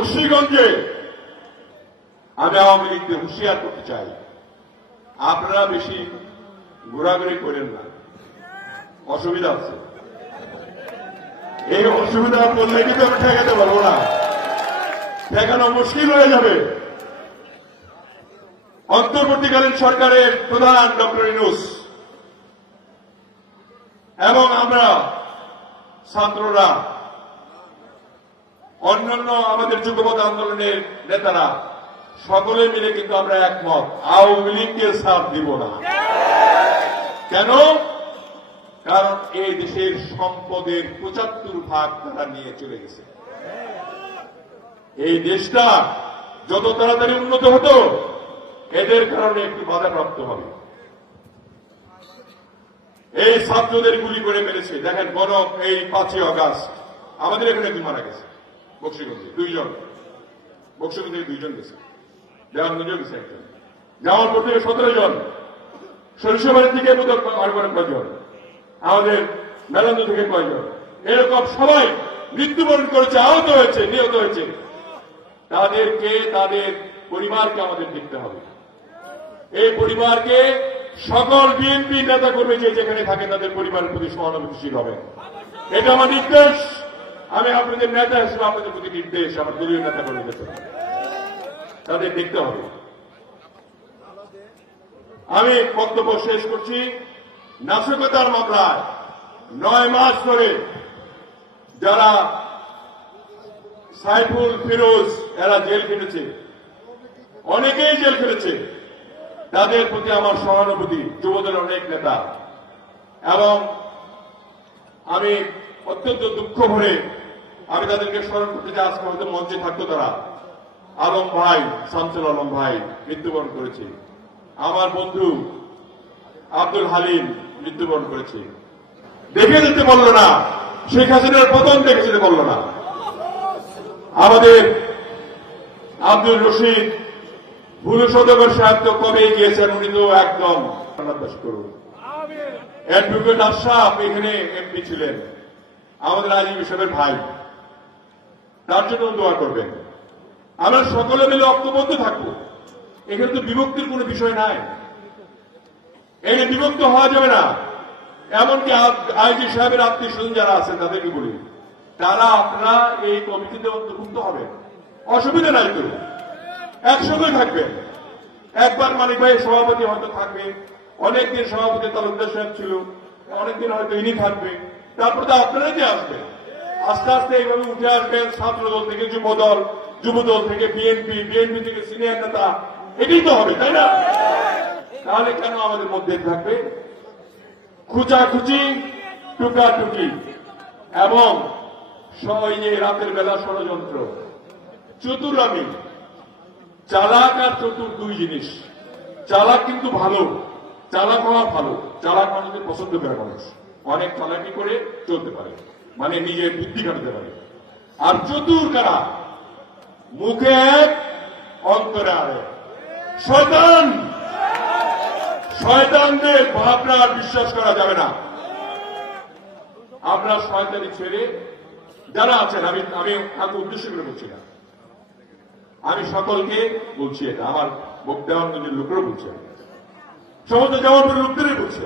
বক্সিগঞ্জে আমি আওয়ামী লীগকে হুঁশিয়ার করতে চাই, আপনারা বেশি ঘোরাঘুরি করেন না, অসুবিধা আছে। এই অসুবিধা বললে কিন্তু আমি ঠেকাতে পারবো না, ঠেকানো মুশকিল হয়ে যাবে। অন্তর্বর্তীকালীন সরকারের প্রধান ডক্টর ইউনূস এবং আমরা ছাত্ররা, অন্যান্য আমাদের যুগপৎ আন্দোলনের নেতারা সকলে মিলে কিন্তু আমরা একমত, আওয়ামী লীগকে সাথ দিব না। কেন? কারণ এই দেশের সম্পদের ৭৫% তারা নিয়ে চলে গেছে। এই দেশটা যত তাড়াতাড়ি উন্নত হতো, এদের কারণে একটু বাধাপ্রাপ্ত হবে। এই ছাত্রদের গুলি করে মেরেছে, দেখেন এই ৫ই আগস্ট আমাদের এখানে 2 মারা গেছে, বক্সিগঞ্জে 2 জন, বক্সিগঞ্জে 2 জন গেছে, দেওয়ানগঞ্জেও গেছে একজন, জামালপুর থেকে 17 জন, সরিষাবাড়ি থেকে কয়জন, আমাদের মেলান্দু থেকে কয়জন, এরকম সবাই মৃত্যুবরণ করেছে, আহত হয়েছে, নিহত হয়েছে। তাদেরকে, তাদের পরিবারকে আমাদের দেখতে হবে। এই পরিবারকে সকল বিএনপি নেতা কর্মী যেখানে থাকে তাদের পরিবারের প্রতি সহানুভূতিশীল হবে, এটা আমার নির্দেশ। আমি আপনাদের নেতা হিসেবে আপনাদের প্রতি নির্দেশ, আমার দলীয় নেতা কর্মীদের তাদের দেখতে হবে। আমি বক্তব্য শেষ করছি। নাশকতার মামলায় 9 মাস ধরে যারা সাইফুল, ফিরোজ এরা জেল খেটেছে, অনেকেই জেল খেটেছে, তাদের প্রতি আমার সহানুভূতি, যুবদলের অনেক নেতা, এবং আমি অত্যন্ত দুঃখ ভরে আমি তাদেরকে স্মরণ করতে চাই। আজকে হয়তো মঞ্চে থাকতো তারা। আলম ভাই, শামসুল আলম ভাই মৃত্যুবরণ করেছে, আমার বন্ধু আব্দুল হালিম মৃত্যুবরণ করেছে। দেখে যেতে বলল না, শেখ হাসিনার পতন দেখে যেতে বলল না। আমাদের আব্দুল রশিদ ভুলু সদগর সাহেব তো কবে গিয়েছেন, উনি তো একদম করুন। অ্যাডভোকেট আশরাফ এখানে এমপি ছিলেন, আমাদের আজিম সাহেবের ভাই, তার জন্য দোয়া করবেন। আমরা সকলে মিলে ঐক্যবদ্ধ থাকবো। এখানে তো বিভক্তির কোনো বিষয় নাই, এখানে বিভক্ত হওয়া যাবে না। এমনকি আইজি সাহেবের আত্মীয় স্বজন যারা আছেন তাদেরকে বলি, তারা আপনারা এই কমিটিতে অন্তর্ভুক্ত হবেন, অসুবিধা নাই, তো একসঙ্গে থাকবেন। একবার মানিক ভাইয়ের সভাপতি হয়তো থাকবে, অনেকদিন সভাপতি তালুকদার সাহেব ছিল, অনেকদিন হয়তো ইনি থাকবে, তারপর তো আপনারাই যে আসবেন, আস্তে আস্তে এইভাবে উঠে আসবেন। ছাত্র দল থেকে যুবদল, যুবদল থেকে বিএনপি, বিএনপি থেকে সিনিয়র নেতা, এটাই তো হবে, তাই না? তাহলে কেন আমাদের মধ্যে থাকবে খুচাখুচি, টুকাটুকি এবং রাতের বেলা ষড়যন্ত্র, চতুরামি? চালাক আর চতুর 2 জিনিস। চালাক কিন্তু ভালো, চালাক হওয়া ভালো, চালাক মানুষকে পছন্দ করে, মানুষ অনেক চালাকি করে চলতে পারে, মানে নিজের বুদ্ধি কাটাতে পারে। আর চতুর কারা? মুখে এক, অন্তরে আরেক। শয়তান, শয়তানদের ভাবনা আর বিশ্বাস করা যাবে না। আপনার শয়তানি ছেড়ে যারা আছেন, আমি কাউকে উদ্দেশ্য করে বলছি না, আমি সকলকে বলছি, এটা আমার দেওয়ানগঞ্জের লোকেরও বলছে, সমস্ত জামালপুরের লোকদেরই বলছে।